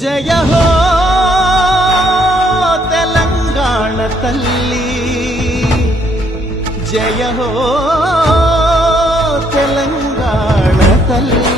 జయ హో తెలంగాణ తల్లి, జయ హో తెలంగాణ తల్లి.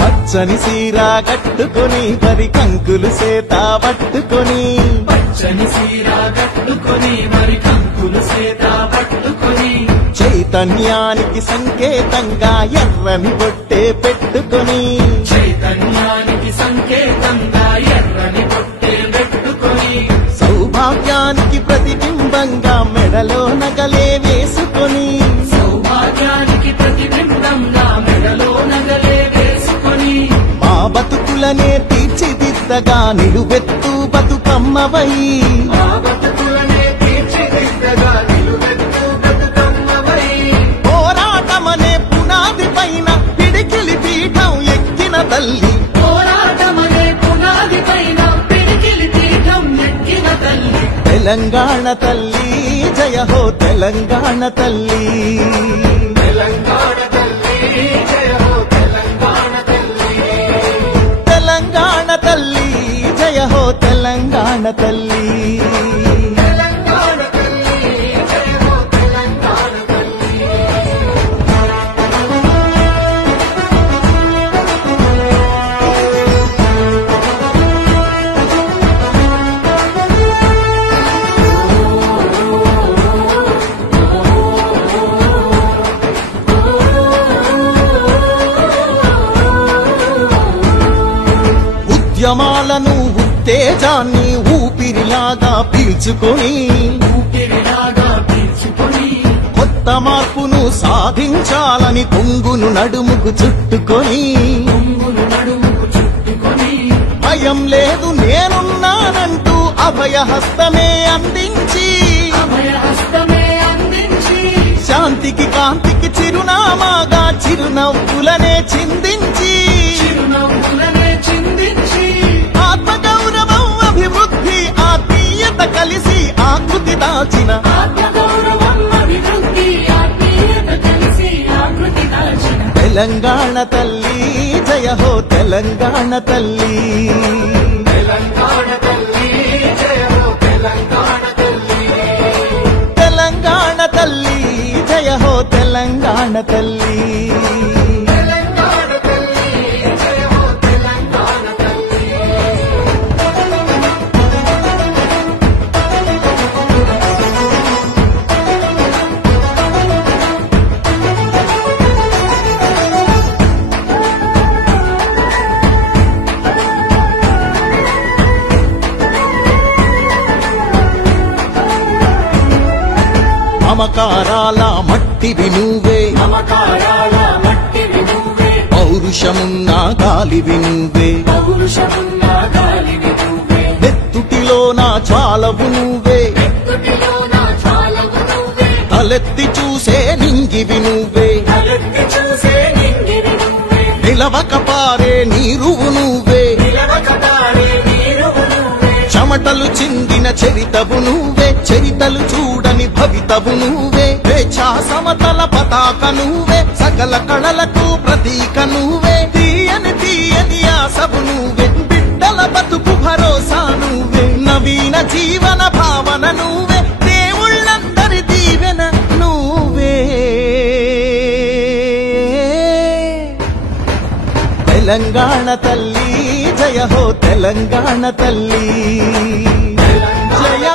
పచ్చని సీరా కట్టుకొని పరి కంకులు సేత పట్టుకొని, పచ్చని సీరా కట్టుకొని మరి కంకులు సేత పట్టుకొని, చైతన్యానికి సంకేతంగా ఎర్రని బొట్టే పెట్టుకొని, చైతన్యానికి సంకేతంగా ఎర్రని బొట్టే పెట్టుకొని, సౌభాగ్యానికి ప్రతిబింబంగా మెడలో నగలే వేసుకొని, సౌభాగ్యానికి ప్రతిబింబంగా మెడలో నగలే వేసుకొని, మా బతుకులనే తీర్చిదిద్దగా నిలువెత్తు బతుకమ్మవై, మా బతుకులనే తీర్చిదిద్దగా నిలువెత్తు బతుకమ్మవై, పోరాటమనే పునాది పైన పిడికిలి పీఠం ఎక్కిన తల్లి, పోరాటమనే పునాది పైన పిడికిలి పీఠం ఎక్కిన తల్లి, తెలంగాణ తల్లి జయ హో తెలంగాణ తల్లి, తెలంగాణ తల్లి జయ హో తెలంగాణ తల్లి, తెలంగాణ తల్లి జయ హో తెలంగాణ తల్లి. తెలంగాణ తల్లి జయ హో తెలంగాణ తల్లి. ఉద్యమాలను ఉత్తేజాన్ని ఊపిరిలాగా పీల్చుకొని, ఊపిరిలాగా పీల్చుకొని, కొత్త మార్పును సాధించాలని కొంగును నడుముకు చుట్టుకొని, కొంగును నడుముకు చుట్టుకొని, భయం లేదు నేనున్నానంటూ అభయహస్తమే అందించి, అభయహస్తమే అందించి, శాంతికి కాంతికి చిరునామాగా చిరునవ్వులనే చిందించి, చిరునవ్వులనే చిందించి, ఆత్మగౌరవం అభివృద్ధి ఆత్మీయత కలిసి ఆకృతి దాచిన, ఆత్మగౌరవం అభివృద్ధి ఆత్మీయత కలిసి ఆకృతి దాచిన, తెలంగాణ తల్లి జయ హో తెలంగాణ తల్లి, తెలంగాణ తల్లి జయ హో తెలంగాణ తల్లి, తెలంగాణ తల్లి జయ హో తెలంగాణ తల్లి. తెలంగాణ తల్లి జయ హో తెలంగాణ తల్లి. మమకారాల మట్టివి నువ్వే, మమకారాల మట్టివి నువ్వే, పౌరుషమున్న గాలివి నువ్వే, పౌరుషమున్న గాలివి నువ్వే, నెత్తుటిలో నా జ్వాలవు నువ్వే, నెత్తుటిలోన జ్వాలవు నువ్వే, తలెత్తి చూసే నింగివి నువ్వే, తలెత్తి చూసే నింగివి నువ్వే, నిలవక పారే నీరువు నువ్వే, నిలవక పారే నీరువు నువ్వే, చెమటలు చిందిన చరితవు నువ్వే, చరితలు చూడని భవితవు నువ్వే, స్వేచ్ఛా సమతల పతాక నువ్వే, సకల కళలకు ప్రతీక నువ్వే, తీయని తీయని ఆశవు నువ్వే, బిడ్డల బతుకు భరోసా నువ్వే, నవీన జీవన భావన నువ్వే, దేవుళ్ళందరి దీవెన నువ్వే. తెలంగాణ తల్లి జయ హో తెలంగాణ తల్లి, జయ